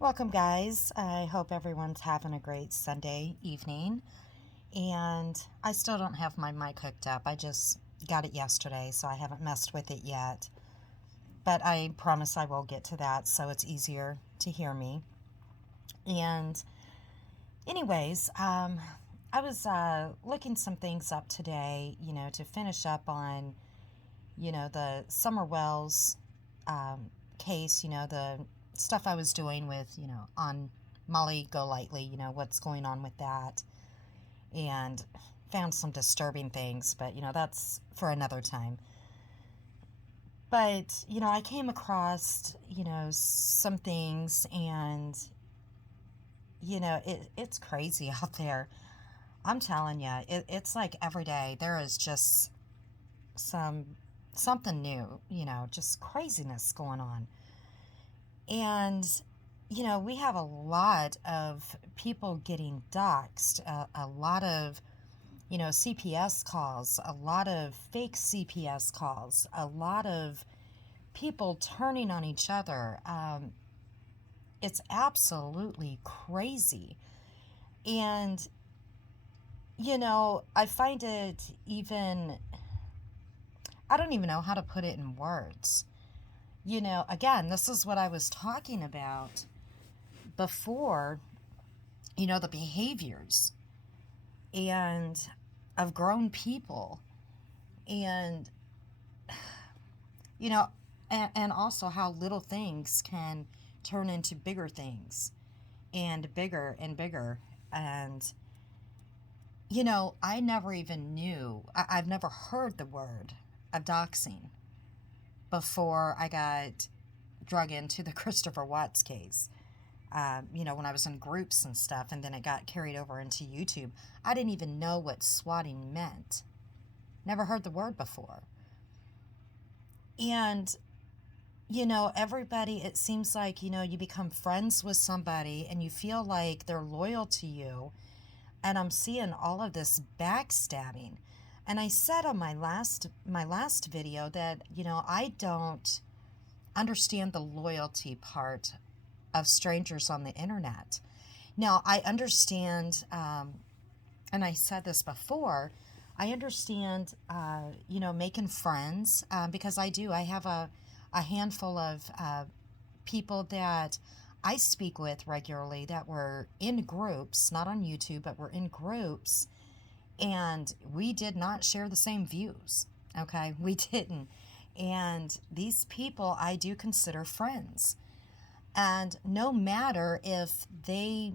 Welcome, guys. I hope everyone's having a great Sunday evening. And I still don't have my mic hooked up. I just got it yesterday, so I haven't messed with it yet. But I promise I will get to that so it's easier to hear me. And, anyways, I was looking some things up today, to finish up on, the Summer Wells case, the stuff I was doing with, on Molly Golightly, what's going on with that, and found some disturbing things, but, that's for another time. But, I came across, some things, and, it's crazy out there. I'm telling you, it's like every day there is just some something new, just craziness going on. And, we have a lot of people getting doxxed, a lot of, CPS calls, a lot of fake CPS calls, a lot of people turning on each other. It's absolutely crazy. And, I find it even, I don't even know how to put it in words. Again, this is what I was talking about before, the behaviors and of grown people, and you know and also how little things can turn into bigger things and bigger and bigger. And I never even knew, I've never heard the word of doxing before I got drug into the Christopher Watts case. When I was in groups and stuff, and then it got carried over into YouTube. I didn't even know what swatting meant. Never heard the word before. And, everybody, it seems like, you become friends with somebody and you feel like they're loyal to you. And I'm seeing all of this backstabbing. And I said on my last video that, I don't understand the loyalty part of strangers on the internet. Now, I understand, and I said this before, I understand, making friends, because I do. I have a handful of people that I speak with regularly that were in groups, not on YouTube, but were in groups, and we did not share the same views. Okay, we didn't. And these people I do consider friends. And no matter if they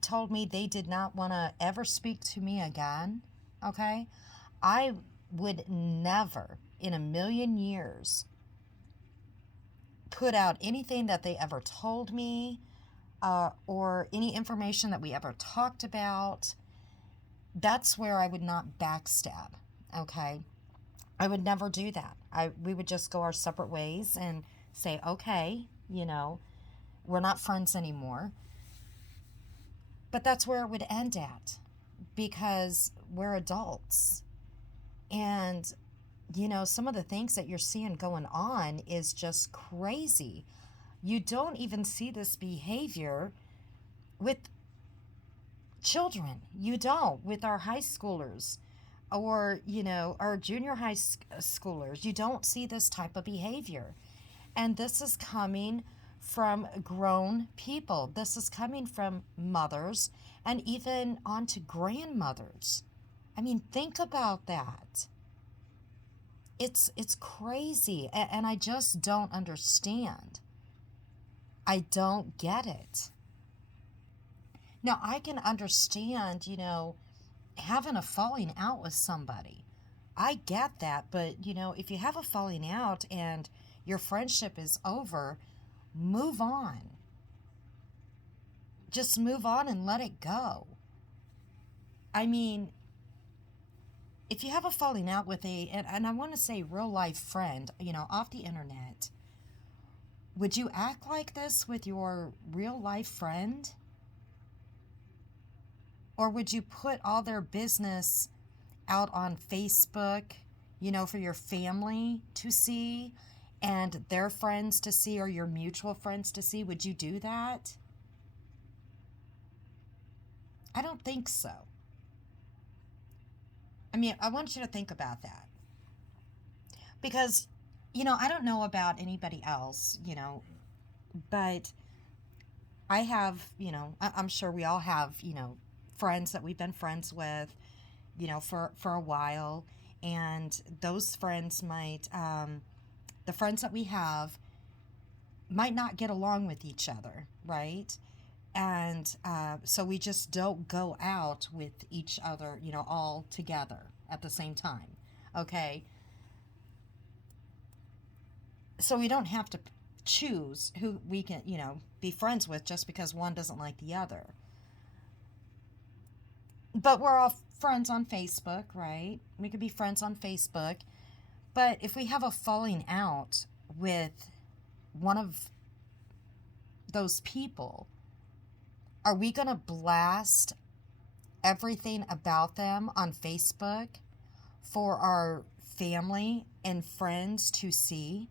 told me they did not want to ever speak to me again, okay, I would never in a million years put out anything that they ever told me, or any information that we ever talked about. That's where I would not backstab, okay? I would never do that. We would just go our separate ways and say, okay, we're not friends anymore. But that's where it would end at, because we're adults. And, some of the things that you're seeing going on is just crazy. You don't even see this behavior with children. You don't with our high schoolers, or, our junior high schoolers. You don't see this type of behavior. And this is coming from grown people. This is coming from mothers and even onto grandmothers. I mean, think about that. It's crazy, and I just don't understand. I don't get it. Now, I can understand, having a falling out with somebody. I get that, but, if you have a falling out and your friendship is over, move on. Just move on and let it go. I mean, if you have a falling out with and I want to say real life friend, off the internet, would you act like this with your real life friend? Or would you put all their business out on Facebook, for your family to see and their friends to see, or your mutual friends to see? Would you do that? I don't think so. I mean, I want you to think about that because, I don't know about anybody else, but I have, I'm sure we all have, friends that we've been friends with, for a while. And those friends might, the friends that we have might not get along with each other, right? And so we just don't go out with each other, all together at the same time. Okay. So we don't have to choose who we can, be friends with just because one doesn't like the other. But we're all friends on Facebook, right? We could be friends on Facebook. But if we have a falling out with one of those people, are we going to blast everything about them on Facebook for our family and friends to see?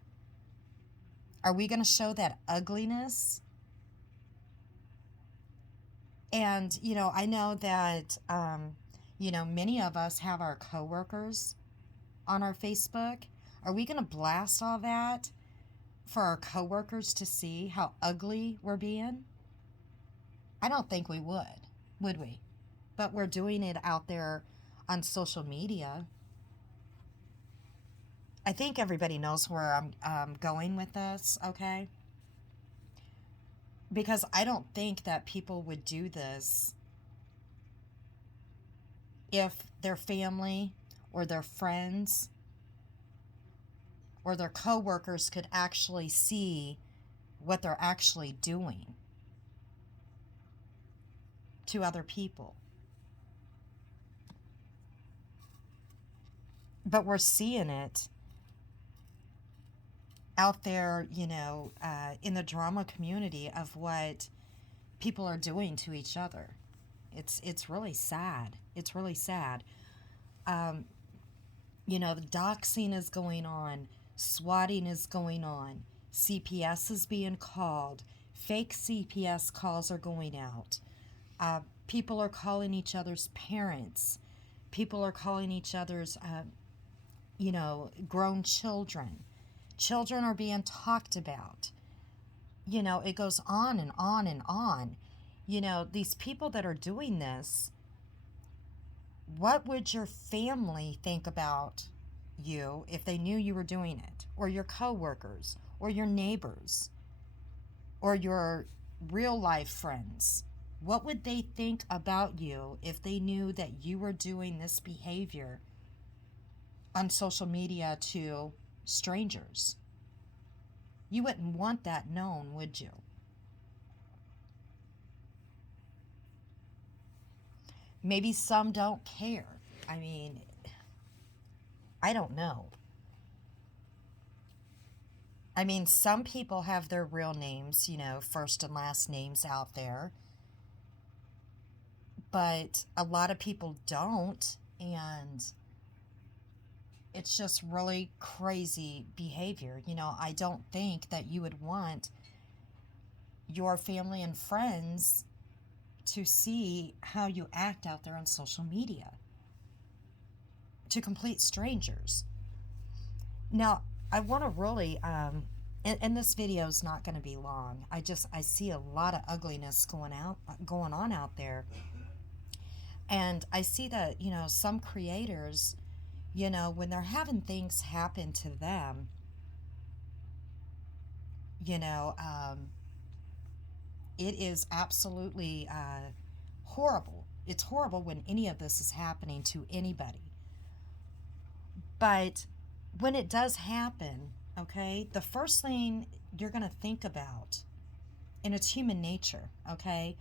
Are we going to show that ugliness? And, I know that, many of us have our coworkers on our Facebook. Are we going to blast all that for our coworkers to see how ugly we're being? I don't think we would we? But we're doing it out there on social media. I think everybody knows where I'm going with this, okay? Because I don't think that people would do this if their family or their friends or their coworkers could actually see what they're actually doing to other people. But we're seeing it out there, in the drama community of what people are doing to each other. It's really sad. It's really sad. The doxing is going on, swatting is going on, CPS is being called, fake CPS calls are going out. People are calling each other's parents. People are calling each other's, grown children. Children are being talked about. It goes on and on and on. These people that are doing this, what would your family think about you if they knew you were doing it? Or your coworkers, or your neighbors, or your real life friends? What would they think about you if they knew that you were doing this behavior on social media to strangers? You wouldn't want that known, would you? Maybe some don't care. I mean, I don't know. I mean, some people have their real names, first and last names out there. But a lot of people don't. And it's just really crazy behavior. I don't think that you would want your family and friends to see how you act out there on social media to complete strangers. Now, I want to really, and this video is not going to be long. I see a lot of ugliness going on out there. And I see that, some creators, when they're having things happen to them, it is absolutely horrible. It's horrible when any of this is happening to anybody. But when it does happen, okay, the first thing you're going to think about, and it's human nature, okay,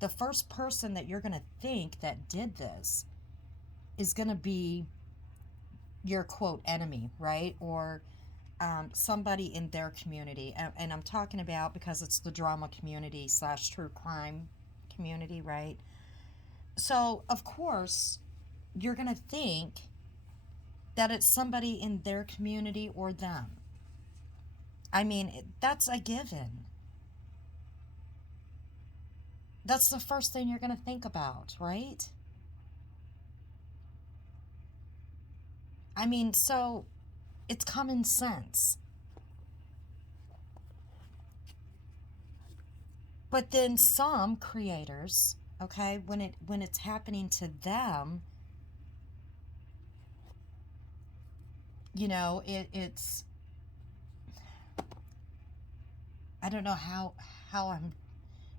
the first person that you're going to think that did this is going to be your quote enemy, right? Or somebody in their community. And I'm talking about because it's the drama community / true crime community, right? So, of course, you're going to think that it's somebody in their community or them. I mean, that's a given. That's the first thing you're going to think about, right? I mean, so it's common sense. But then some creators, okay, when it's happening to them, it's I don't know how I'm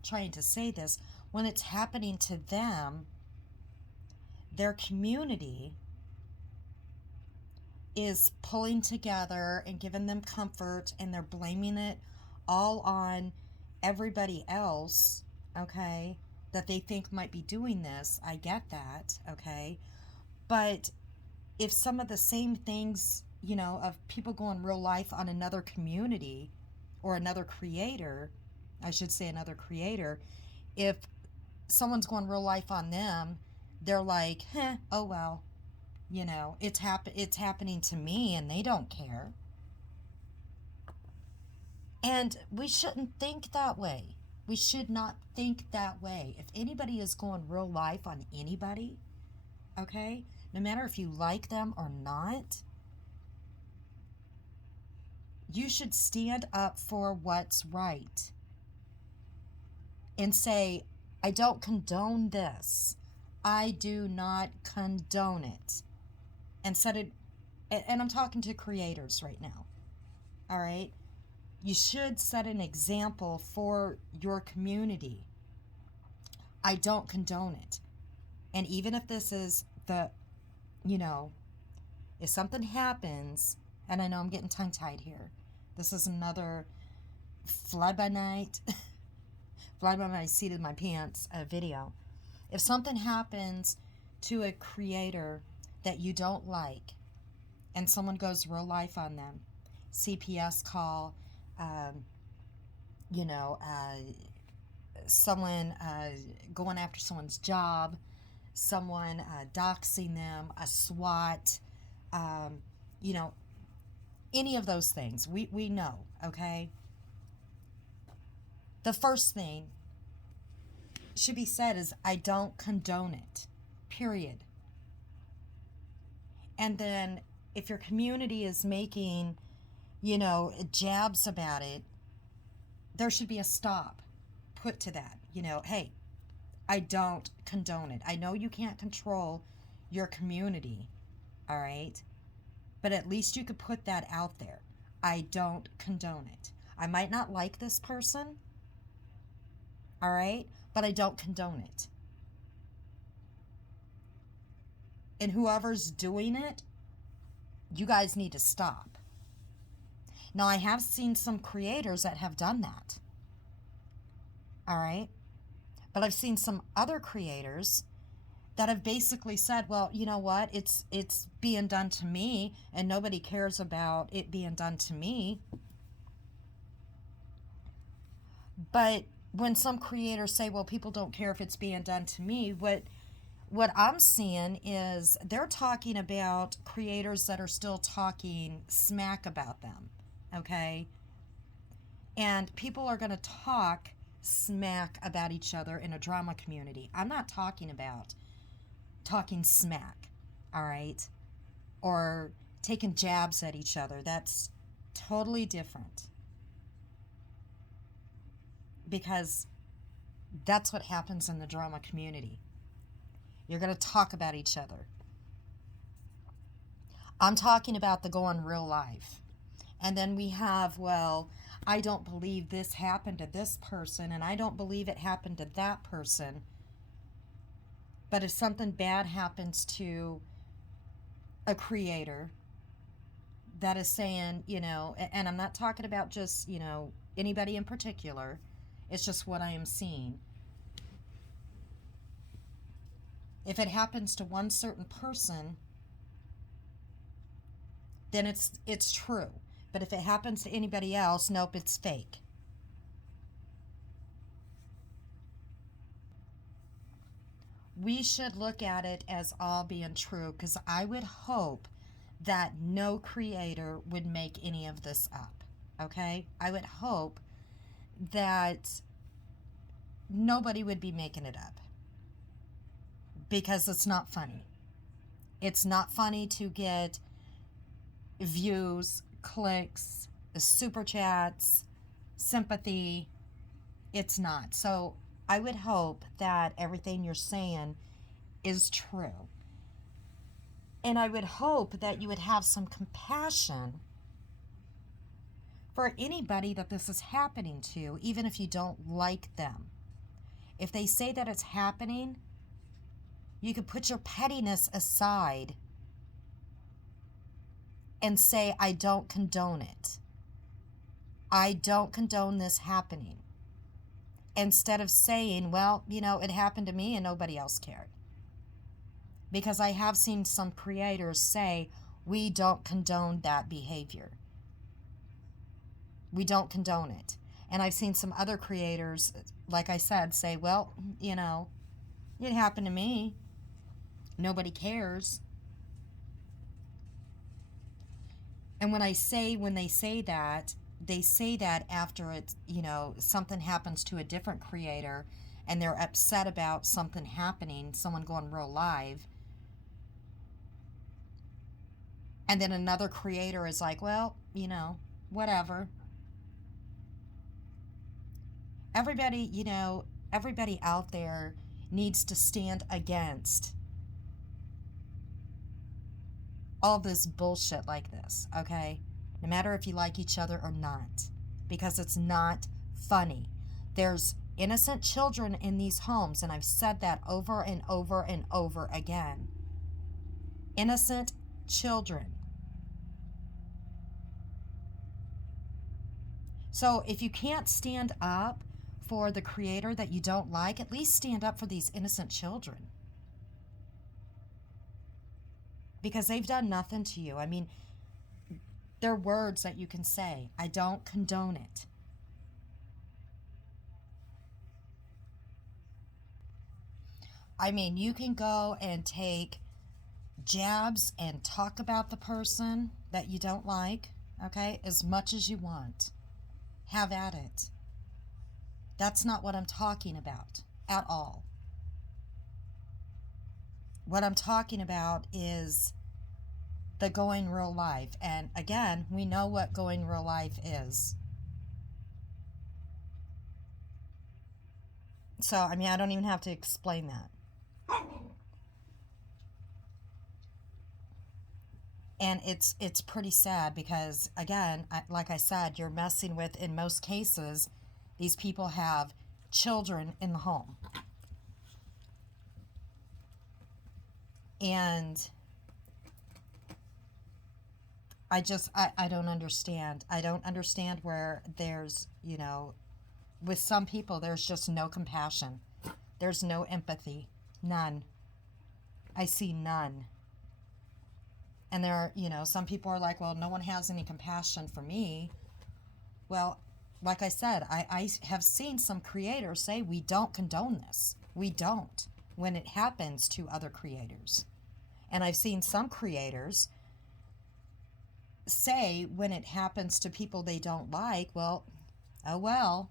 trying to say this. When it's happening to them, their community is pulling together and giving them comfort, and they're blaming it all on everybody else, okay, that they think might be doing this. I get that, okay? But if some of the same things, of people going real life on another community or another creator, I should say another creator, if someone's going real life on them, they're like, oh well, it's happening to me and they don't care. And we shouldn't think that way. We should not think that way. If anybody is going real life on anybody, okay, no matter if you like them or not, you should stand up for what's right and say, I don't condone this. I do not condone it. And set it, and I'm talking to creators right now, all right? You should set an example for your community. I don't condone it. And even if this is if something happens, and I know I'm getting tongue-tied here, this is another fly-by-night, fly-by-night seat in my pants video. If something happens to a creator that you don't like, and someone goes real life on them, CPS call, someone going after someone's job, someone doxing them, a SWAT, any of those things. We know, okay? The first thing should be said is, I don't condone it, period. And then if your community is making, jabs about it, there should be a stop put to that. Hey, I don't condone it. I know you can't control your community, all right? But at least you could put that out there. I don't condone it. I might not like this person, all right? But I don't condone it. And whoever's doing it, you guys need to stop. Now, I have seen some creators that have done that, all right? But I've seen some other creators that have basically said, well, you know what? It's being done to me, and nobody cares about it being done to me. But when some creators say, well, people don't care if it's being done to me, what I'm seeing is they're talking about creators that are still talking smack about them, okay? And people are going to talk smack about each other in a drama community. I'm not talking about talking smack, all right? Or taking jabs at each other. That's totally different. Because that's what happens in the drama community. You're going to talk about each other. I'm talking about the going real life. And then we have, well, I don't believe this happened to this person, and I don't believe it happened to that person. But if something bad happens to a creator that is saying, and I'm not talking about just, anybody in particular, it's just what I am seeing. If it happens to one certain person, then it's true. But if it happens to anybody else, nope, it's fake. We should look at it as all being true, because I would hope that no creator would make any of this up, okay? I would hope that nobody would be making it up because it's not funny. It's not funny to get views, clicks, super chats, sympathy. It's not. So I would hope that everything you're saying is true. And I would hope that you would have some compassion for anybody that this is happening to, even if you don't like them. If they say that it's happening, you could put your pettiness aside and say, I don't condone it. I don't condone this happening. Instead of saying, well, it happened to me and nobody else cared. Because I have seen some creators say, we don't condone that behavior. We don't condone it. And I've seen some other creators, like I said, say, well, it happened to me. Nobody cares. And when they say that, they say that after it's, something happens to a different creator and they're upset about something happening, someone going real live. And then another creator is like, well, whatever. Everybody out there needs to stand against all this bullshit like this, okay? No matter if you like each other or not, because it's not funny. There's innocent children in these homes, and I've said that over and over and over again. Innocent children. So if you can't stand up for the creator that you don't like, at least stand up for these innocent children. Because they've done nothing to you. I mean, they're words that you can say. I don't condone it. I mean, you can go and take jabs and talk about the person that you don't like, okay, as much as you want. Have at it. That's not what I'm talking about at all. What I'm talking about is the going real life. And again, we know what going real life is. So, I mean, I don't even have to explain that. And it's pretty sad because, again, like I said, you're messing with, in most cases, these people have children in the home. And I don't understand. I don't understand where there's, with some people, there's just no compassion. There's no empathy. None. I see none. And there are, some people are like, well, no one has any compassion for me. Well, like I said, I have seen some creators say, we don't condone this. We don't, when it happens to other creators. And I've seen some creators say, when it happens to people they don't like, well, oh well,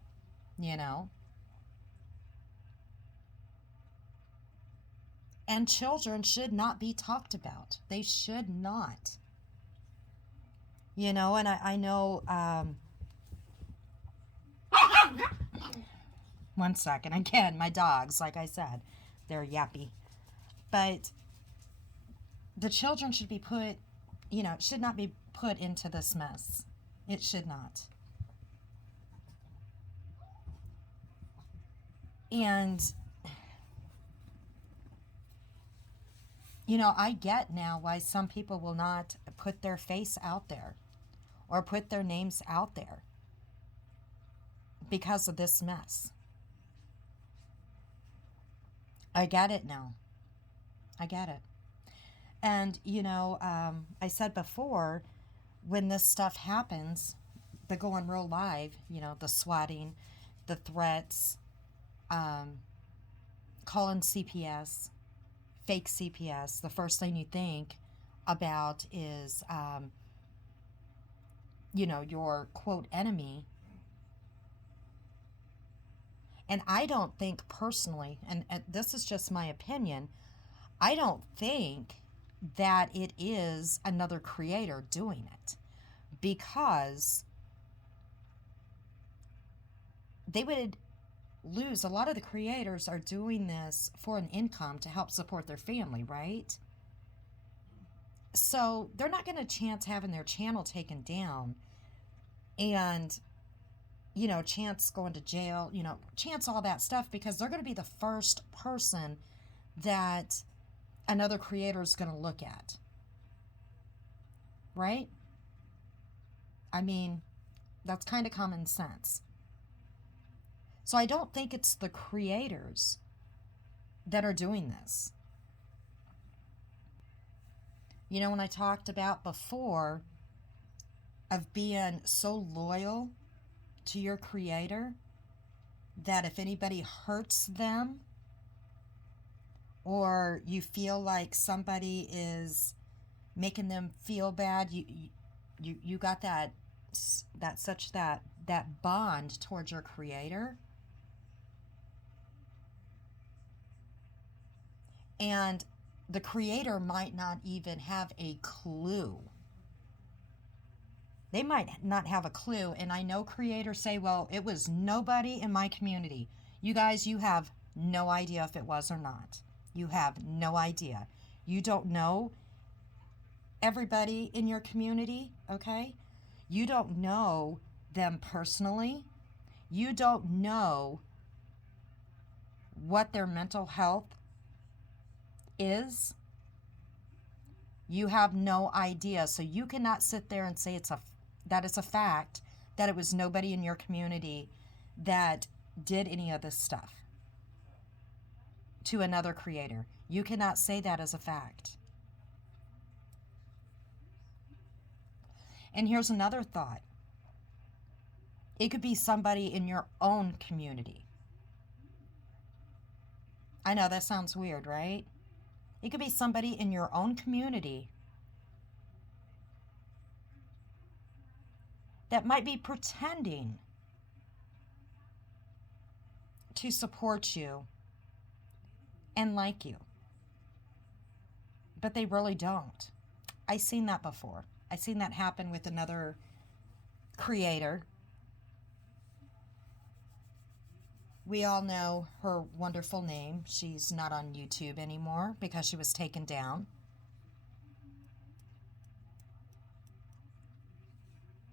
And children should not be talked about. They should not. And I know, one second, again, my dogs, like I said, they're yappy. But the children should be put, should not be put into this mess. It should not. And I get now why some people will not put their face out there or put their names out there because of this mess. I get it now. I get it. And, I said before, when this stuff happens, the going real live, the swatting, the threats, calling CPS, fake CPS, the first thing you think about is, your quote enemy. And I don't think personally, and this is just my opinion, I don't think that it is another creator doing it, because they would lose. A lot of the creators are doing this for an income to help support their family, right? So they're not going to chance having their channel taken down and, chance going to jail, chance all that stuff, because they're going to be the first person that another creator is going to look at, right? I mean, that's kind of common sense. So I don't think it's the creators that are doing this. When I talked about before of being so loyal to your creator that if anybody hurts them, or you feel like somebody is making them feel bad, you got that bond towards your creator. And the creator might not even have a clue. They might not have a clue. And I know creators say, well, it was nobody in my community. You guys, you have no idea if it was or not. You have no idea. You don't know everybody in your community, okay? You don't know them personally. You don't know what their mental health is. You have no idea. So you cannot sit there and say that it's a fact that it was nobody in your community that did any of this stuff to another creator. You cannot say that as a fact. And here's another thought. It could be somebody in your own community. I know that sounds weird, right? It could be somebody in your own community that might be pretending to support you and like you, but they really don't. I've seen that before. I've seen that happen with another creator. We all know her wonderful name. She's not on YouTube anymore because she was taken down.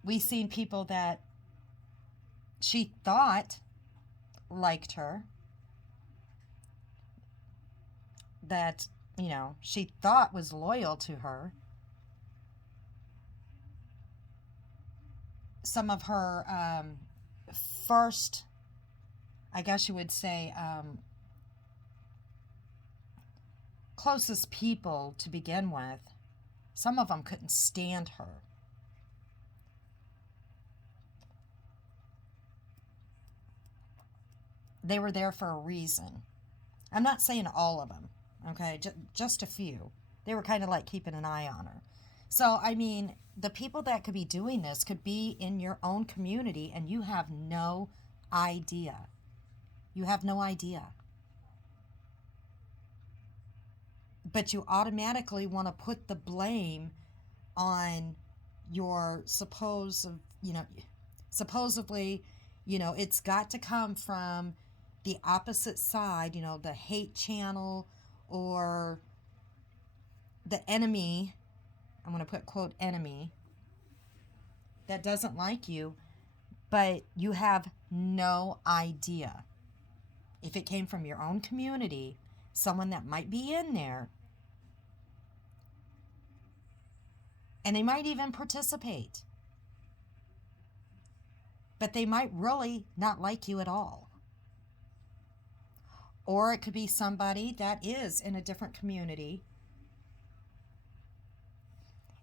We've seen people that she thought liked her, that, she thought was loyal to her. Some of her first, I guess you would say, closest people to begin with, some of them couldn't stand her. They were there for a reason. I'm not saying all of them, okay? Just a few. They were kind of like keeping an eye on her. So, I mean, the people that could be doing this could be in your own community, and you have no idea. You have no idea. But you automatically want to put the blame on your supposedly, it's got to come from the opposite side, the hate channel or the enemy. I'm going to put quote enemy that doesn't like you, but you have no idea if it came from your own community, someone that might be in there, and they might even participate, but they might really not like you at all. Or it could be somebody that is in a different community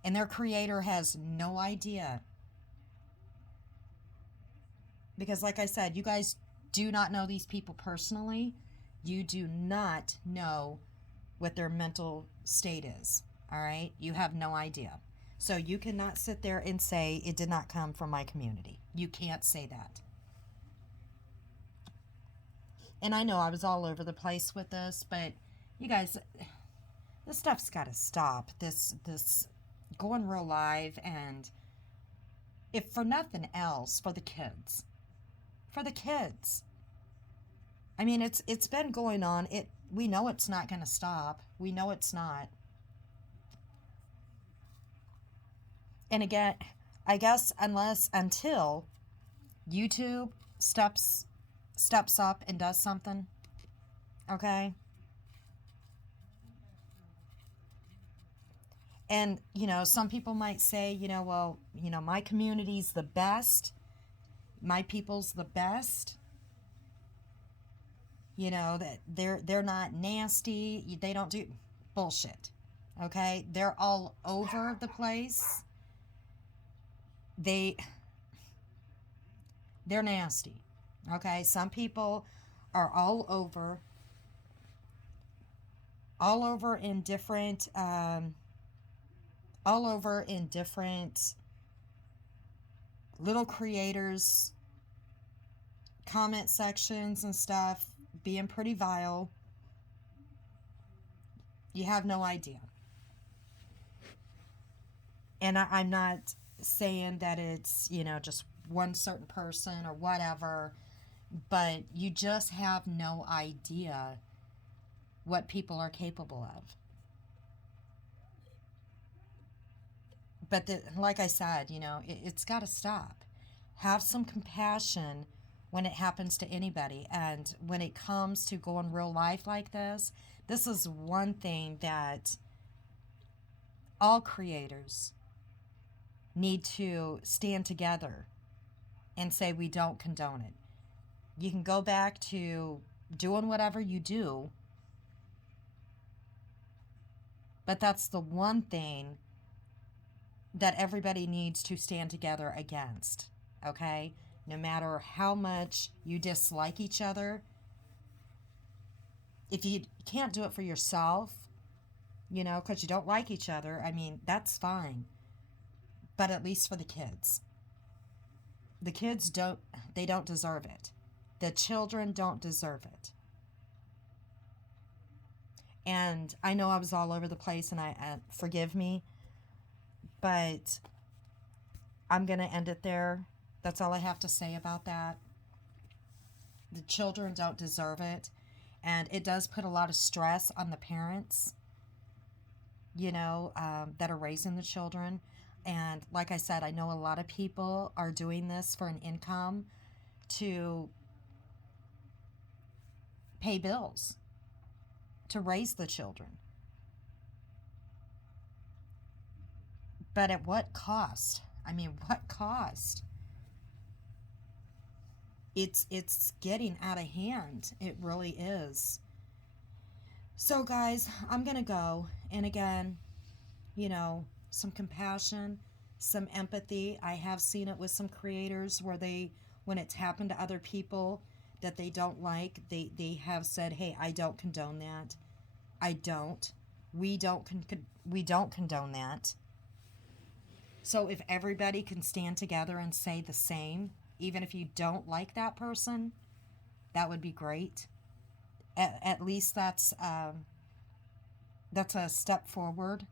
and their creator has no idea. Because like I said, you guys do not know these people personally. You do not know what their mental state is. All right? You have no idea. So you cannot sit there and say it did not come from my community. You can't say that. And I know I was all over the place with this, but you guys, this stuff's got to stop. This going real live, and if for nothing else, for the kids. For the kids. I mean, it's been going on. We know it's not going to stop. We know it's not. And again, I guess until YouTube steps up and does something, okay? And some people might say, well, my community's the best, my people's the best. That they're not nasty. They don't do bullshit. Okay, they're all over the place. They're nasty. Okay, some people are all over in different little creators comment sections and stuff, being pretty vile. You have no idea. And I'm not saying that it's just one certain person or whatever, but you just have no idea what people are capable of. But like I said, it's got to stop. Have some compassion when it happens to anybody. And when it comes to going real life like this is one thing that all creators need to stand together and say we don't condone it. You can go back to doing whatever you do, but that's the one thing that everybody needs to stand together against, okay? No matter how much you dislike each other, if you can't do it for yourself, because you don't like each other, I mean, that's fine. But at least for the kids. The kids don't deserve it. The children don't deserve it. And I know I was all over the place, and I forgive me, but I'm going to end it there. That's all I have to say about that. The children don't deserve it. And it does put a lot of stress on the parents, that are raising the children. And like I said, I know a lot of people are doing this for an income to pay bills, to raise the children. But at what cost? I mean, what cost? It's getting out of hand. It really is. So guys, I'm going to go. And again, some compassion, some empathy. I have seen it with some creators where when it's happened to other people that they don't like, they have said, hey, I don't condone that. I don't. We don't condone that. So if everybody can stand together and say the same, even if you don't like that person, that would be great. At least that's a step forward.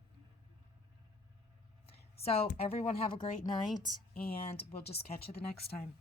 So everyone have a great night, and we'll just catch you the next time.